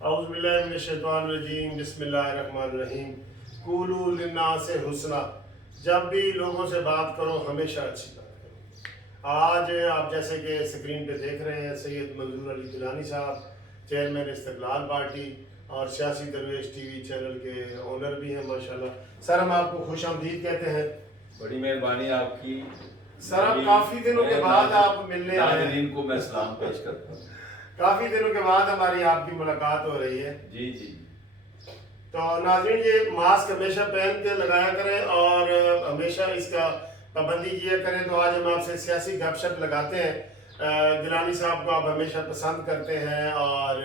اعوذ باللہ من الشیطان الرجیم، بسم اللہ الرحمن الرحیم۔ قولوا للناس حسنا، جب بھی لوگوں سے بات کرو ہمیشہ اچھی بات کرو۔ آج آپ جیسے کہ اسکرین پہ دیکھ رہے ہیں سید منظور علی گیلانی صاحب، چیئرمین استقلال پارٹی اور سیاسی درویش ٹی وی چینل کے اونر بھی ہیں ماشاءاللہ۔ سر ہم آپ کو خوش آمدید کہتے ہیں۔ بڑی مہربانی آپ کی سر آپ کافی دنوں کے بعد آپ ملنے آئے ہیں۔ ناظرین کو میں سلام پیش کرتا ہوں۔ کافی دنوں کے بعد ہماری آپ کی ملاقات ہو رہی ہے۔ جی جی تو ناظرین یہ ماسک ہمیشہ پہن کے لگایا کریں اور ہمیشہ اس کا پابندی کیا کریں۔ تو آج ہم آپ سے سیاسی گپ شپ لگاتے ہیں۔ گیلانی صاحب کو آپ ہمیشہ پسند کرتے ہیں اور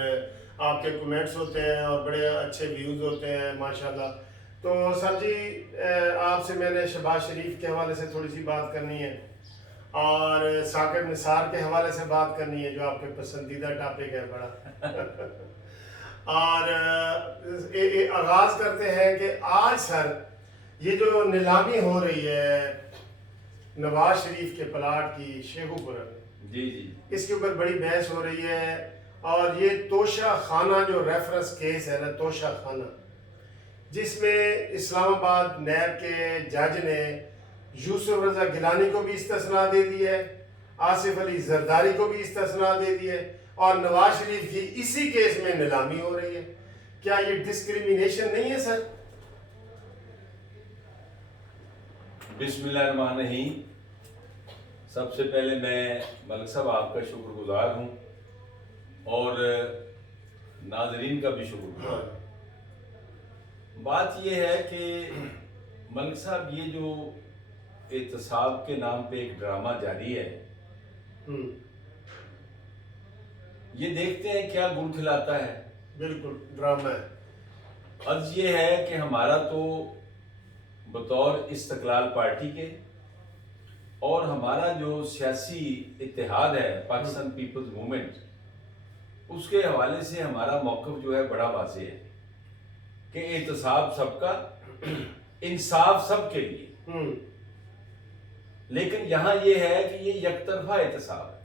آپ کے کمنٹس ہوتے ہیں اور بڑے اچھے ویوز ہوتے ہیں ماشاءاللہ۔ تو سر جی آپ سے میں نے شہباز شریف کے حوالے سے تھوڑی سی بات کرنی ہے اور ثاقب نثار کے حوالے سے بات کرنی ہے جو آپ کے پسندیدہ ٹاپک ہے بڑا اور آغاز کرتے ہیں کہ آج سر یہ جو نیلامی ہو رہی ہے نواز شریف کے پلاٹ کی شیخو پورہ میں، جی جی اس کے اوپر بڑی بحث ہو رہی ہے اور یہ توشہ خانہ جو ریفرنس کیس ہے نا، توشہ خانہ، جس میں اسلام آباد نیب کے جج نے یوسف رضا گیلانی کو بھی استثناء دے دی ہے، آصف علی زرداری کو بھی استثناء دے دی ہے اور نواز شریف کی اسی کیس میں نیلامی ہو رہی ہے۔ کیا یہ ڈسکریمنیشن نہیں ہے سر؟ بسم اللہ الرحمن الرحیم۔ سب سے پہلے میں ملک صاحب آپ کا شکر گزار ہوں اور ناظرین کا بھی شکر گزار ہوں۔ بات یہ ہے کہ ملک صاحب یہ جو احتساب کے نام پہ ایک ڈرامہ جاری ہے، یہ دیکھتے ہیں کیا گل کھلاتا ہے۔ بالکل ڈرامہ ہے۔ عرض یہ ہے کہ ہمارا تو بطور استقلال پارٹی کے اور ہمارا جو سیاسی اتحاد ہے پاکستان پیپلز موومنٹ، اس کے حوالے سے ہمارا موقف جو ہے بڑا واضح ہے کہ احتساب سب کا، انصاف سب کے لیے۔ لیکن یہاں یہ ہے کہ یہ یک طرفہ احتساب ہے۔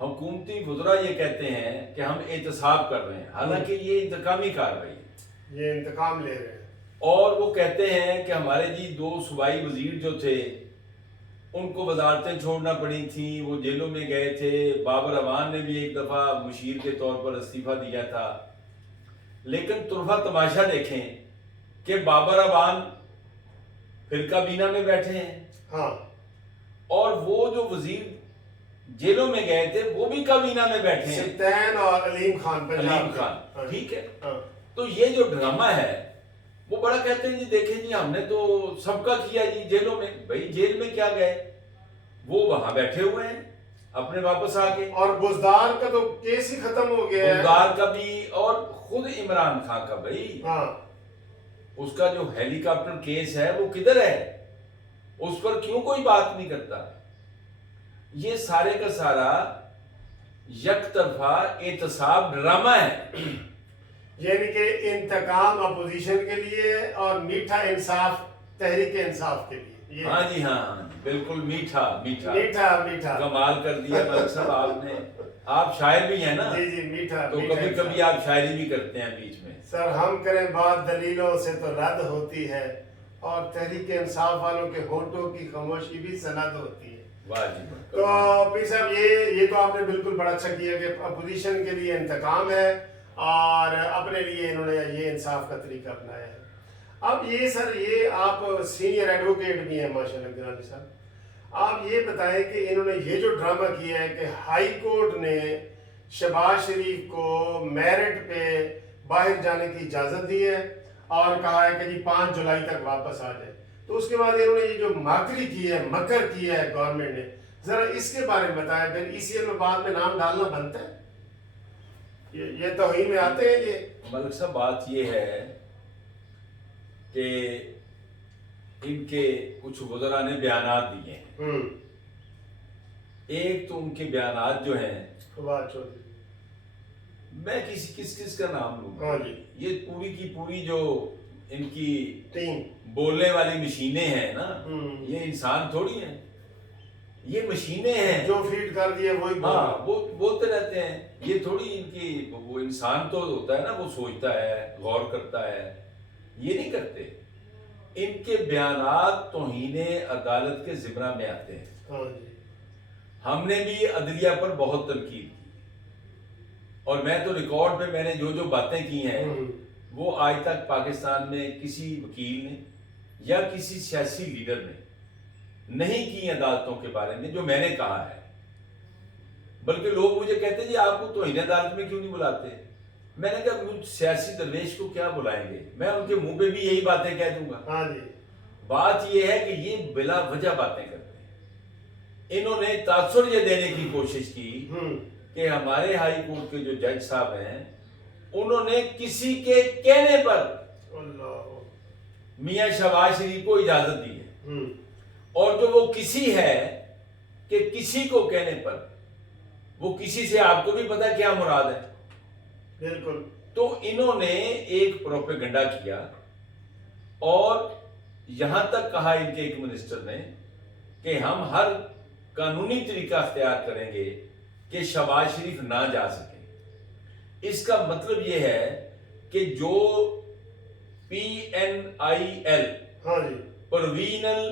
حکومتی وزراء یہ کہتے ہیں کہ ہم احتساب کر رہے ہیں، حالانکہ یہ انتقامی کارروائی ہے، یہ انتقام لے رہے ہیں۔ اور وہ کہتے ہیں کہ ہمارے جی 2 صوبائی وزیر جو تھے ان کو وزارتیں چھوڑنا پڑی تھیں، وہ جیلوں میں گئے تھے۔ بابر اعوان نے بھی ایک دفعہ مشیر کے طور پر استعفیٰ دیا تھا۔ لیکن طرفہ تماشا دیکھیں کہ بابر اعوان فرقہ بینہ میں بیٹھے ہیں، ہاں، اور وہ جو وزیر جیلوں میں گئے تھے وہ بھی کابینہ میں بیٹھے ہیں، سلطان اور علیم خان علیم پنجاب خان۔ ہاں، ٹھیک ہے، ہاں، تو یہ جو ڈرامہ ہے وہ بڑا کہتے ہیں جی دیکھیں جی ہم نے تو سب کا کیا جی جیلوں میں۔ بھائی جیل میں کیا گئے، وہ وہاں بیٹھے ہوئے ہیں اپنے واپس آ کے، اور بزدار کا تو کیس ہی ختم ہو گیا ہے۔ بلدار کا بھی اور خود عمران خان کا۔ بھائی ہاں، اس کا جو ہیلی کاپٹر کیس ہے وہ کدھر ہے، اس پر کیوں کوئی بات نہیں کرتا؟ یہ سارے کا سارا یک طرفہ احتساب ڈرامہ ہے۔ یعنی کہ انتقام اپوزیشن کے لیے اور میٹھا انصاف تحریک انصاف کے لیے۔ ہاں جی ہاں، بالکل میٹھا میٹھا میٹھا میٹھا کمال کر دیا ملک صاحب آپ نے۔ آپ شاعر بھی ہیں نا، جی جی، میٹھا تو میٹھا کبھی انصاف۔ کبھی آپ شاعری بھی کرتے ہیں بیچ میں۔ سر ہم کریں بات دلیلوں سے تو رد ہوتی ہے اور تحریک انصاف والوں کے ہونٹوں کی خاموشی بھی سند ہوتی ہے۔ واہ جی تو پیر صاحب یہ تو آپ نے بالکل بڑا اچھا کیا کہ اپوزیشن کے لیے انتقام ہے اور اپنے لیے انہوں نے یہ انصاف کا طریقہ اپنایا ہے۔ اب یہ سر یہ آپ سینئر ایڈوکیٹ بھی ہیں ماشاءاللہ گیلانی صاحب، آپ یہ بتائیں کہ انہوں نے یہ جو ڈرامہ کیا ہے کہ ہائی کورٹ نے شہباز شریف کو میرٹ پہ باہر جانے کی اجازت دی ہے اور کہا ہے کہ جی 5 جولائی تک واپس آ جائے، تو اس کے بعد انہوں نے یہ جو مکری کی ہے، مکر کیا ہے گورنمنٹ نے، ذرا اس کے بارے میں بتائیں۔ پھر ای سی ایل میں بعد میں نام ڈالنا بنتا ہے، یہ توہین میں آتے ہیں یہ؟ ملک صاحب بات یہ ہے کہ ان کے کچھ وزراء نے بیانات دیے ہیں۔ ایک تو ان کے بیانات جو ہیں، فواد چودھری، میں کس کا نام لوں گا؟ ہاں جی، یہ پوری کی پوری جو ان کی ٹیم، بولنے والی مشینیں ہیں نا، ہوں، یہ انسان تھوڑی ہیں، یہ مشینیں ہیں، جو فیڈ کر دیے وہی ہاں وہ بولتے رہتے ہیں. یہ تھوڑی ان کی، وہ انسان تو ہوتا ہے نا، وہ سوچتا ہے، غور کرتا ہے، یہ نہیں کرتے. ان کے بیانات توہین عدالت کے زمرہ میں آتے ہیں. ہاں جی. ہم نے بھی عدلیہ پر بہت تنقید کی، اور میں تو ریکارڈ پہ میں نے جو باتیں کی ہیں وہ آج تک پاکستان میں کسی وکیل نے یا کسی سیاسی لیڈر نے نہیں کی عدالتوں کے بارے میں جو میں نے کہا ہے. بلکہ لوگ مجھے کہتے ہیں جی آپ کو توہین عدالت میں کیوں نہیں بلاتے؟ میں نے کہا مجھ سیاسی درویش کو کیا بلائیں گے، میں ان کے منہ پہ بھی یہی باتیں کہہ دوں گا. ہاں جی. بات یہ ہے کہ یہ بلا وجہ باتیں کرتے ہیں. انہوں نے تاثر یہ دینے کی کوشش کی کہ ہمارے ہائی کورٹ کے جو جج صاحب ہیں انہوں نے کسی کے کہنے پر میاں شہباز شریف کو اجازت دی ہے، اور جو وہ کسی ہے کہ کسی کو کہنے پر، وہ کسی سے آپ کو بھی پتا کیا مراد ہے. بالکل. تو انہوں نے ایک پروپیگنڈا کیا، اور یہاں تک کہا ان کے ایک منسٹر نے کہ ہم ہر قانونی طریقہ اختیار کریں گے کہ شہباز شریف نہ جا سکے. اس کا مطلب یہ ہے کہ جو PNIL ہاں جی، پروینل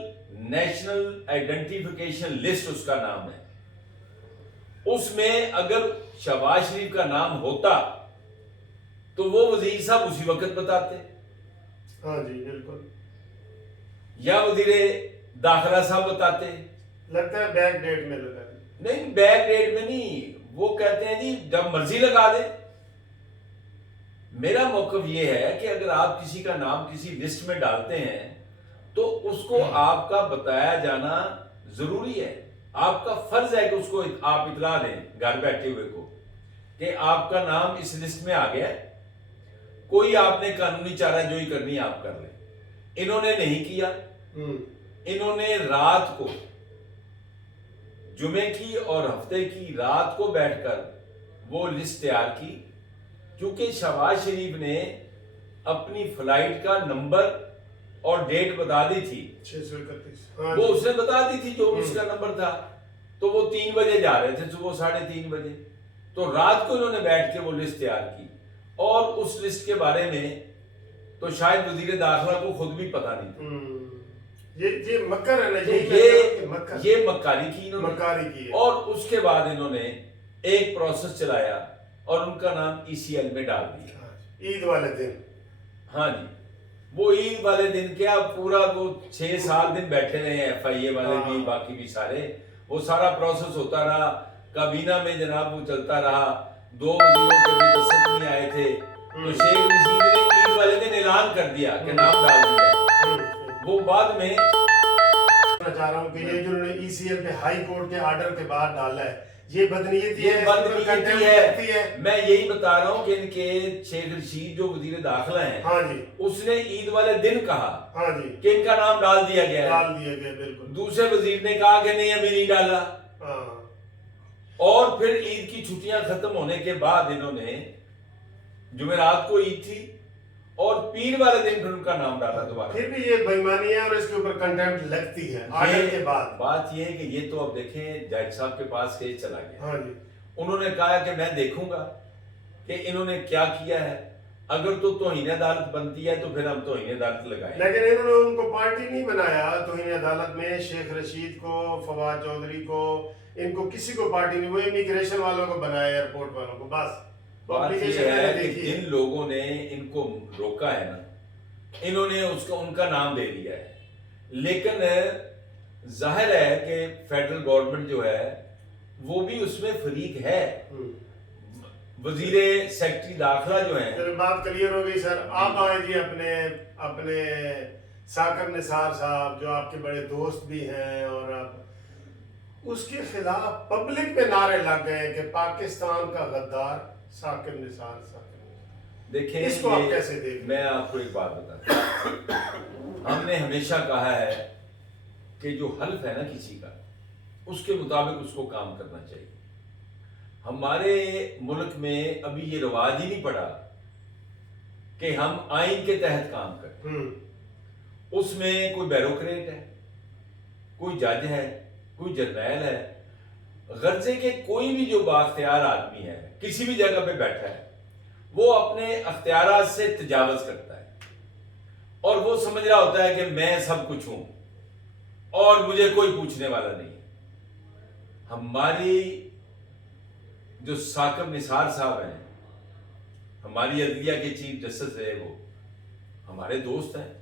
نیشنل آئیڈینٹیفیکیشن لسٹ اس کا نام ہے، اس میں اگر شہباز شریف کا نام ہوتا تو وہ وزیر صاحب اسی وقت بتاتے. ہاں جی بالکل. یا وزیر داخلہ صاحب بتاتے. لگتا ہے بیک ڈیٹ میں لگا. نہیں، بیک ڈیٹ میں نہیں، وہ کہتے ہیں جی جب مرضی لگا دیں. میرا موقف یہ ہے کہ اگر آپ کسی کا نام کسی لسٹ میں ڈالتے ہیں تو اس کو آپ کا بتایا جانا ضروری ہے. آپ کا فرض ہے کہ اس کو آپ اطلاع دیں گھر بیٹھے ہوئے کو کہ آپ کا نام اس لسٹ میں آ گیا ہے، کوئی آپ نے قانونی چارہ جوئی کرنی آپ کر لیں. انہوں نے نہیں کیا. انہوں نے رات کو، جمعے کی اور ہفتے کی رات کو بیٹھ کر وہ لسٹ تیار کی، کیونکہ شہباز شریف نے اپنی فلائٹ کا نمبر اور ڈیٹ بتا دی تھی. 631 وہ اس نے بتا دی تھی جو اس کا نمبر تھا. تو وہ 3 بجے جا رہے تھے، صبح 3:30 بجے. تو رات کو انہوں نے بیٹھ کے وہ لسٹ تیار کی، اور اس لسٹ کے بارے میں تو شاید وزیر داخلہ کو خود بھی پتا نہیں تھا. یہ مکر ہے نا، یہ مکاری کی انہوں نے. مکاری کی. اور اس کے بعد انہوں نے ایک پروسیس چلایا اور ان کا نام ECL میں ڈال دیا. عید والے دن. ہاں جی، وہ عید والے دن کیا پورا وہ 6-7 دن بیٹھے رہے ہیں، FIA والے بھی، باقی بھی سارے. وہ سارا پروسیس ہوتا رہا، کابینہ میں جناب وہ چلتا رہا. 2 وزیروں کے بھی دستخط نہیں آئے تھے، تو شیخ رشید نے عید والے دن اعلان کر دیا کہ نام ڈال دیا. وہ بعد میں چاہ رہا ہوں کہ یہ جو انہوں نے ECL پہ ہائی کورٹ کے آرڈر کے بعد ڈالا ہے، یہ بدنیتی ہے. میں یہی بتا رہا ہوں کہ ان کے شیخ رشید جو وزیر داخلہ ہیں، ہاں جی، اس نے عید والے دن کہا ہاں جی کہ ان کا نام ڈال دیا گیا ہے. ڈال دیا گیا بالکل. دوسرے وزیر نے کہا کہ نہیں ابھی نہیں ڈالا. اور پھر عید کی چھٹیاں ختم ہونے کے بعد انہوں نے، جمعرات کو عید تھی، اور پیر والے دن پھر ان کا نام ڈالا دوبارہ. پھر بھی یہ بےایمانی ہے، اور اس کے اوپر کنٹمپٹ لگتی ہے آرڈر کے بعد. بات یہ ہے کہ یہ تو اب دیکھیں جج صاحب کے پاس کیس چلا گیا. ہاں جی. انہوں نے کہا کہ میں دیکھوں گا کہ انہوں نے کیا کیا ہے، اگر تو توہین عدالت بنتی ہے تو پھر ہم توہین عدالت لگائیں. لیکن انہوں نے ان کو پارٹی نہیں بنایا توہین عدالت میں. شیخ رشید کو، فواد چودھری کو، ان کو کسی کو پارٹی نہیں. وہ امیگریشن والوں کو بنایا، ایئرپورٹ والوں کو. بس بات یہ ہے کہ جن لوگوں نے ان کو روکا ہے نا، انہوں نے ان کا نام دے دیا ہے. لیکن ظاہر ہے کہ فیڈرل گورنمنٹ جو ہے وہ بھی اس میں فریق ہے. وزیر سیکرٹری داخلہ جو ہیں. پھر بات کلیئر ہو گئی سر. آپ آئیں جی اپنے ثاقب نثار صاحب جو آپ کے بڑے دوست بھی ہیں، اور آپ اس کے خلاف پبلک میں نعرے لگ گئے کہ پاکستان کا غدار ثاقب نثار. دیکھیں اس کو آپ کیسے دیکھیں؟ میں آپ کو ایک بات بتاتا ہوں. ہم نے ہمیشہ کہا ہے کہ جو حلف ہے نا کسی کا، اس کے مطابق اس کو کام کرنا چاہیے. ہمارے ملک میں ابھی یہ رواج ہی نہیں پڑا کہ ہم آئین کے تحت کام کریں. اس میں کوئی بیوروکریٹ ہے، کوئی جج ہے، کوئی جرنیل ہے، غرضے کے کوئی بھی جو بااختیار آدمی ہے کسی بھی جگہ پہ بیٹھا ہے وہ اپنے اختیارات سے تجاوز کرتا ہے اور وہ سمجھ رہا ہوتا ہے کہ میں سب کچھ ہوں اور مجھے کوئی پوچھنے والا نہیں ہے۔ ہماری جو ثاقب نثار صاحب ہیں، ہماری عدلیہ کے چیف جسٹس ہے، وہ ہمارے دوست ہیں،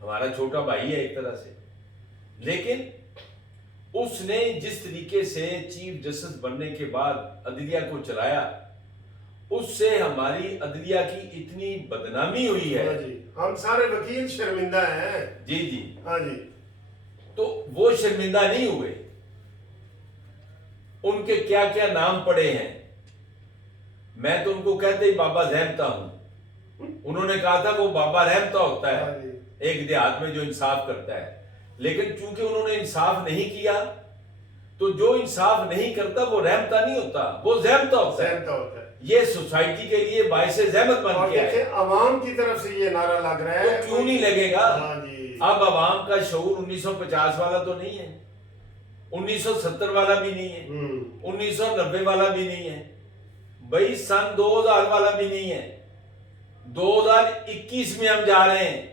ہمارا چھوٹا بھائی ہے ایک طرح سے، لیکن اس نے جس طریقے سے چیف جسٹس بننے کے بعد عدلیہ کو چلایا اس سے ہماری عدلیہ کی اتنی بدنامی ہوئی ہے۔ ہاں جی، ہم سارے وکیل شرمندہ ہیں۔ جی جی، ہاں جی، تو وہ شرمندہ نہیں ہوئے، ان کے کیا کیا نام پڑے ہیں، میں تو ان کو کہتے ہی بابا رحمتا ہوں، انہوں نے کہا تھا وہ بابا رحمتا ہوتا ہاں ہے جی، ایک دیہات میں جو انصاف کرتا ہے، لیکن چونکہ انہوں نے انصاف نہیں کیا تو جو انصاف نہیں کرتا وہ رحمتا نہیں ہوتا، وہ زحمتا ہوتا ہے۔ سہمتا ہوتا ہے۔ یہ سوسائٹی کے لیے باعث زحمت بن اور گیا ہے۔ دیکھیں عوام کی طرف سے یہ نعرہ لگ رہا تو ہے، کیوں نہیں لگے گا؟ ہاں جی، اب عوام کا شعور 1950 والا تو نہیں ہے، 1970 والا بھی نہیں ہے، 1990 والا بھی نہیں ہے، بھائی سن 2000 والا بھی نہیں ہے، 2021 میں ہم جا رہے ہیں،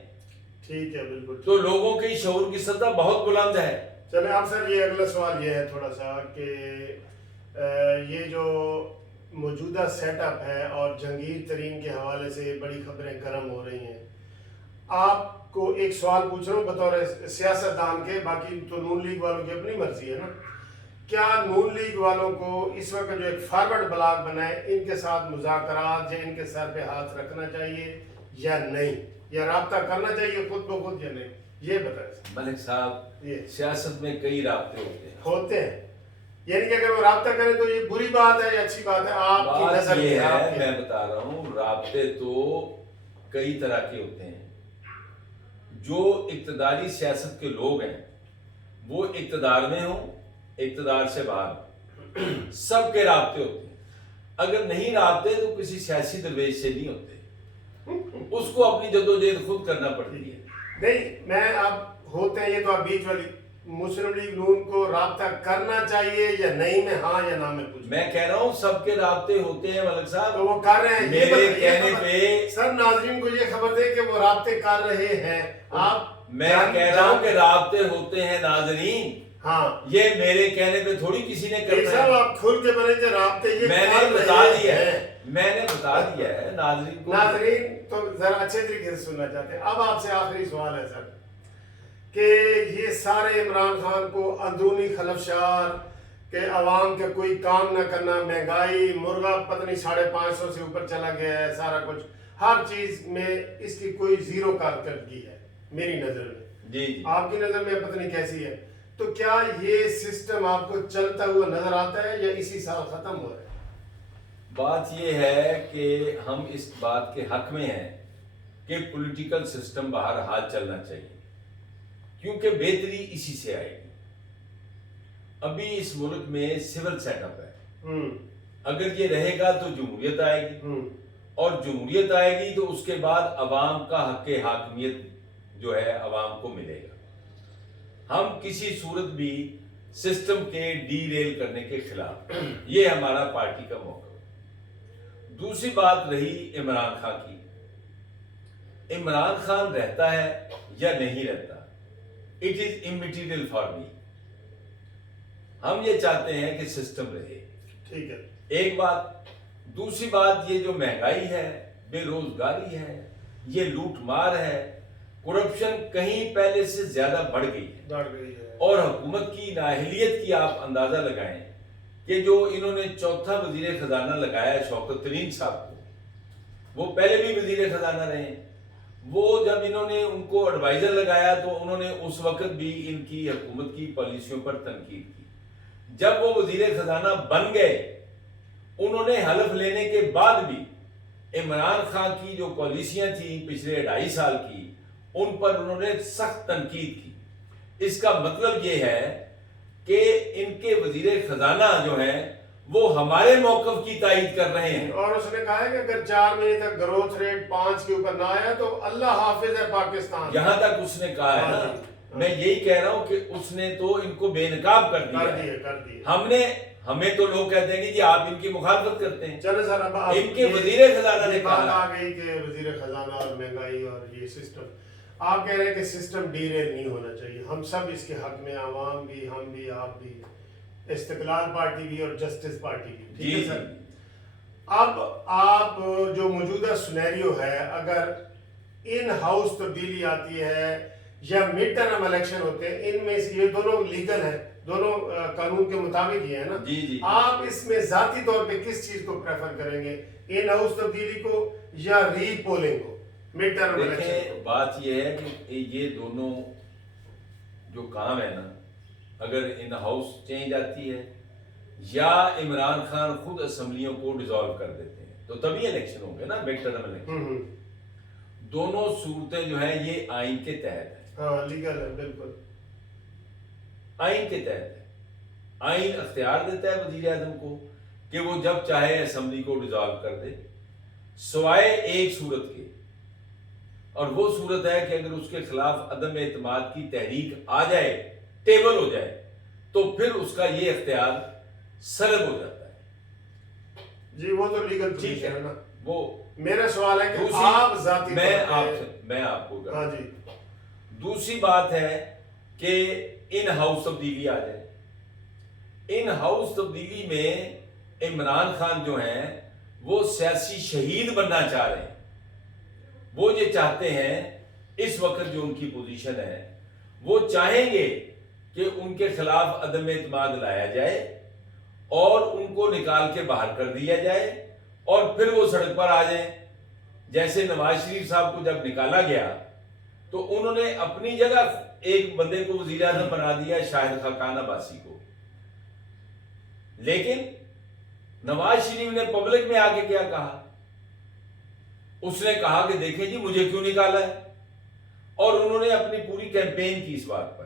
ٹھیک ہے، بالکل۔ تو لوگوں کی شعور کی سطح بہت بلند ہے۔ چلیں اب سر یہ اگلا سوال یہ ہے تھوڑا سا کہ یہ جو موجودہ سیٹ اپ ہے اور جہانگیر ترین کے حوالے سے بڑی خبریں گرم ہو رہی ہیں، آپ کو ایک سوال پوچھ رہا ہوں بطور سیاستدان کے، باقی تو نون لیگ والوں کی اپنی مرضی ہے نا، کیا نون لیگ والوں کو اس وقت جو ایک فارورڈ بلاک بنا ہے ان کے ساتھ مذاکرات یا ان کے سر پہ ہاتھ رکھنا چاہیے یا نہیں، یا رابطہ کرنا چاہیے خود بخود یا نہیں، یہ بتائیں سر۔ ملک صاحب، یہ سیاست میں کئی رابطے ہوتے ہیں، یعنی کہ اگر وہ رابطہ کریں تو یہ بری بات ہے یا اچھی بات ہے آپ کی بات نظر یہ میں؟ ہے، میں بتا رہا ہوں، رابطے تو کئی طرح کے ہوتے ہیں۔ جو اقتداری سیاست کے لوگ ہیں وہ اقتدار میں ہوں، اقتدار سے باہر ہوں، سب کے رابطے ہوتے ہیں۔ اگر نہیں رابطے تو کسی سیاسی درویش سے نہیں ہوتے، اس کو اپنی جدوجہد خود کرنا پڑتی ہے۔ نہیں، میں اب ہوتے ہیں یہ تو آپ بیچ والی مسلم لیگ نون کو رابطہ کرنا چاہیے یا نہیں، میں ہاں یا نہ میں پوچھ، میں کہہ رہا ہوں سب کے رابطے ہوتے ہیں ملک صاحب، تو وہ کر رہے ہیں، یہ میرے یہ کہنے خبر- پہ سر ناظرین کو یہ خبر دیں کہ وہ رابطے کر رہے ہیں، آپ میں کہہ رہا ہوں کہ رابطے ہوتے ہیں ناظرین، ہاں یہ میرے کہنے پہ تھوڑی کسی نے کرنا صاحب ہے۔ آپ کھل کے بنے کہ رابطے یہ میں کر نے بتا رہے دیا ہیں۔ ہے، میں نے بتا دیا ہے ناظرین کو۔ ناظرین تو ذرا اچھے طریقے سے سننا چاہتے ہیں۔ اب آپ سے آخری سوال ہے سر کہ یہ سارے عمران خان کو اندرونی خلفشار کہ عوام کا کوئی کام نہ کرنا، مہنگائی، مرغا پتہ نہیں 550 سے اوپر چلا گیا ہے، سارا کچھ ہر چیز میں اس کی کوئی زیرو کارکردگی ہے میری نظر میں، جی جی، آپ کی نظر میں پتہ نہیں کیسی ہے، تو کیا یہ سسٹم آپ کو چلتا ہوا نظر آتا ہے یا اسی سال ختم ہو رہا ہے؟ بات یہ ہے کہ ہم اس بات کے حق میں ہیں کہ پولیٹیکل سسٹم بہرحال چلنا چاہیے، کیونکہ بہتری اسی سے آئے گی۔ ابھی اس ملک میں سول سیٹ اپ ہے، اگر یہ رہے گا تو جمہوریت آئے گی، اور جمہوریت آئے گی تو اس کے بعد عوام کا حق حاکمیت جو ہے عوام کو ملے گا۔ ہم کسی صورت بھی سسٹم کے ڈی ریل کرنے کے خلاف، یہ ہمارا پارٹی کا موقف ہے۔ دوسری بات رہی عمران خان کی، عمران خان رہتا ہے یا نہیں رہتا، it is immaterial for me. ہم یہ چاہتے ہیں کہ سسٹم رہے، ٹھیک ہے، ایک بات۔ دوسری بات، یہ جو مہنگائی ہے، بے روزگاری ہے، یہ لوٹ مار ہے، کرپشن کہیں پہلے سے زیادہ بڑھ گئی ہے، بڑھ گئی ہے، اور حکومت کی نااہلیت کی آپ اندازہ لگائیں کہ جو انہوں نے چوتھا وزیر خزانہ لگایا ہے شوکت ترین صاحب کو، وہ پہلے بھی وزیر خزانہ رہے ہیں، وہ جب انہوں نے ان کو ایڈوائزر لگایا تو انہوں نے اس وقت بھی ان کی حکومت کی پالیسیوں پر تنقید کی۔ جب وہ وزیر خزانہ بن گئے، انہوں نے حلف لینے کے بعد بھی عمران خان کی جو پالیسیاں تھیں پچھلے 2.5 سال کی، ان پر انہوں نے سخت تنقید کی۔ اس کا مطلب یہ ہے کہ ان کے وزیر خزانہ جو ہیں وہ ہمارے موقف کی تائید کر رہے ہیں، اور اس نے کہا ہے کہ اگر 4 مہینے تک گروتھ ریٹ 5 کے اوپر نہ آیا تو اللہ حافظ ہے پاکستان۔ یہاں تک اس نے کہا ہے نا میں یہی کہہ رہا ہوں کہ اس نے تو ان کو بے نقاب کر دیا ہے. ہمیں تو لوگ کہتے ہیں کہ جی آپ ان کی مخالفت کرتے ہیں. چلے سر، اب ان کے وزیر خزانہ نے بات کہا آ گئی کہ وزیر خزانہ اور مہنگائی اور یہ سسٹم، آپ کہہ رہے ہیں کہ سسٹم ڈیریل نہیں ہونا چاہیے. ہم سب اس کے حق میں، عوام بھی، ہم بھی، آپ بھی، استقلال پارٹی بھی اور جسٹس پارٹی بھی. ٹھیک ہے سر. اب آپ جو موجودہ سنیریو ہے، اگر ان ہاؤس تبدیلی آتی ہے یا مڈ ٹرم الیکشن ہوتے ہیں، ان میں سے یہ دونوں لیگل ہیں، دونوں قانون کے مطابق ہی ہے نا. جی آپ اس میں ذاتی طور پہ کس چیز کو پریفر کریں گے، ان ہاؤس تبدیلی کو یا ری پولنگ کو، مڈ ٹرم الیکشن دیکھیں کو؟ بات یہ ہے کہ یہ دونوں جو کام ہے نا، اگر ان ہاؤس چینج آتی ہے یا عمران خان خود اسمبلیوں کو ڈیزالو کر دیتے ہیں تو تبھی الیکشن ہوں گے نا، مڈ ٹرم الیکشن. دونوں صورتیں جو ہیں یہ آئین کے تحت ہیں. ہاں لیگل ہے، بالکل آئین کے تحت ہے. آئین اختیار دیتا ہے وزیر اعظم کو کہ وہ جب چاہے اسمبلی کو ڈیزالو کر دے، سوائے ایک صورت کے، اور وہ صورت ہے کہ اگر اس کے خلاف عدم اعتماد کی تحریک آ جائے، ٹیبل ہو جائے، تو پھر اس کا یہ اختیار سلب ہو جاتا ہے. جی وہ تو لیگل پوزیشن ہے نا. وہ میرا سوال ہے کہ آپ ذاتی میں آپ کو ہاں جی. دوسری بات ہے کہ ان ہاؤس تبدیلی آ جائے. ان ہاؤس تبدیلی میں عمران خان جو ہیں وہ سیاسی شہید بننا چاہ رہے ہیں. وہ یہ چاہتے ہیں، اس وقت جو ان کی پوزیشن ہے، وہ چاہیں گے کہ ان کے خلاف عدم اعتماد لایا جائے اور ان کو نکال کے باہر کر دیا جائے اور پھر وہ سڑک پر آ جائیں. جیسے نواز شریف صاحب کو جب نکالا گیا تو انہوں نے اپنی جگہ ایک بندے کو وزیر اعظم بنا دیا، شاہد خاقان عباسی کو. لیکن نواز شریف نے پبلک میں آ کے کیا کہا؟ اس نے کہا کہ دیکھیں جی مجھے کیوں نکالا ہے، اور انہوں نے اپنی پوری کیمپین کی اس بات پر.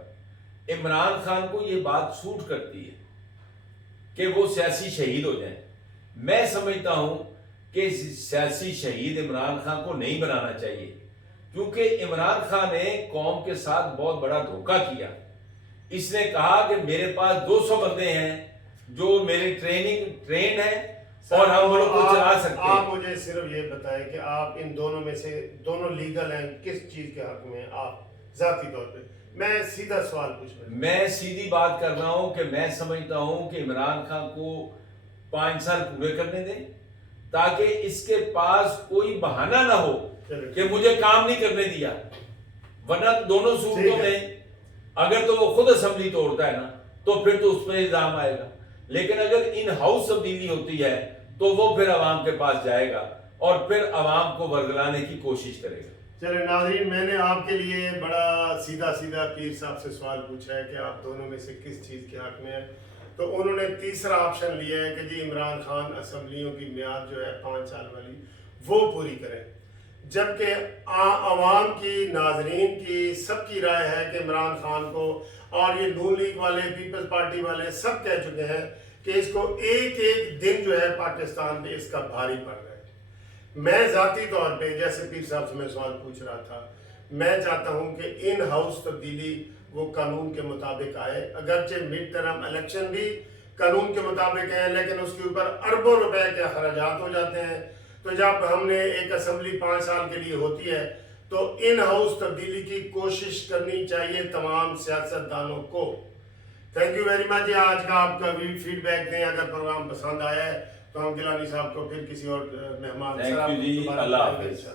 عمران خان کو یہ بات سوٹ کرتی ہے کہ وہ سیاسی شہید ہو جائیں. میں سمجھتا ہوں کہ سیاسی شہید عمران خان کو نہیں بنانا چاہیے، کیونکہ عمران خان نے قوم کے ساتھ بہت بڑا دھوکہ کیا. اس نے کہا کہ میرے پاس 200 بندے ہیں جو میری ٹرینڈ ہیں اور ہم ملک کو چلا سکتے ہیں. آپ مجھے صرف یہ بتائیں کہ آپ ان دونوں میں سے، دونوں لیگل ہیں، کس چیز کے حق میں آپ ذاتی طور پہ؟ میں سیدھا سوال پوچھ رہا ہوں. میں سیدھی بات کر رہا ہوں کہ میں سمجھتا ہوں کہ عمران خان کو 5 سال پورے کرنے دیں تاکہ اس کے پاس کوئی بہانہ نہ ہو کہ مجھے کام نہیں کرنے دیا. ورنہ دونوں صورتوں میں اگر تو وہ خود اسمبلی توڑتا ہے نا تو پھر تو اس پہ الزام آئے گا. لیکن اگر ان ہاؤس تبدیلی ہوتی ہے تو وہ پھر عوام کے پاس جائے گا اور پھر عوام کو ورگلانے کی کوشش کرے گا. چلے ناظرین، میں نے آپ کے لیے بڑا سیدھا پیر صاحب سے سوال پوچھا ہے کہ آپ دونوں میں سے کس چیز کے حق میں ہیں، تو انہوں نے تیسرا آپشن لیا ہے کہ جی عمران خان اسمبلیوں کی میعاد جو ہے 5 سال والی وہ پوری کریں. جبکہ عوام کی، ناظرین کی، سب کی رائے ہے کہ عمران خان کو، اور یہ نون لیگ والے، پیپلز پارٹی والے سب کہہ چکے ہیں کہ اس کو ایک ایک دن جو ہے پاکستان میں اس کا بھاری پڑ رہا ہے. میں ذاتی طور پہ، جیسے پیر صاحب سے میں سوال پوچھ رہا تھا، میں چاہتا ہوں کہ ان ہاؤس تبدیلی وہ قانون کے مطابق آئے. اگرچہ مڈ ٹرم الیکشن بھی قانون کے مطابق ہیں لیکن اس کے اوپر اربوں روپے کے اخراجات ہو جاتے ہیں. تو جب ہم نے ایک اسمبلی 5 سال کے لیے ہوتی ہے تو ان ہاؤس تبدیلی کی کوشش کرنی چاہیے تمام سیاستدانوں کو. Thank you very much. آج کا آپ کا فیڈ بیک دیں. اگر پروگرام پسند آیا ہے تو ہم گیلانی صاحب کو پھر کسی اور مہمان اللہ حافظ.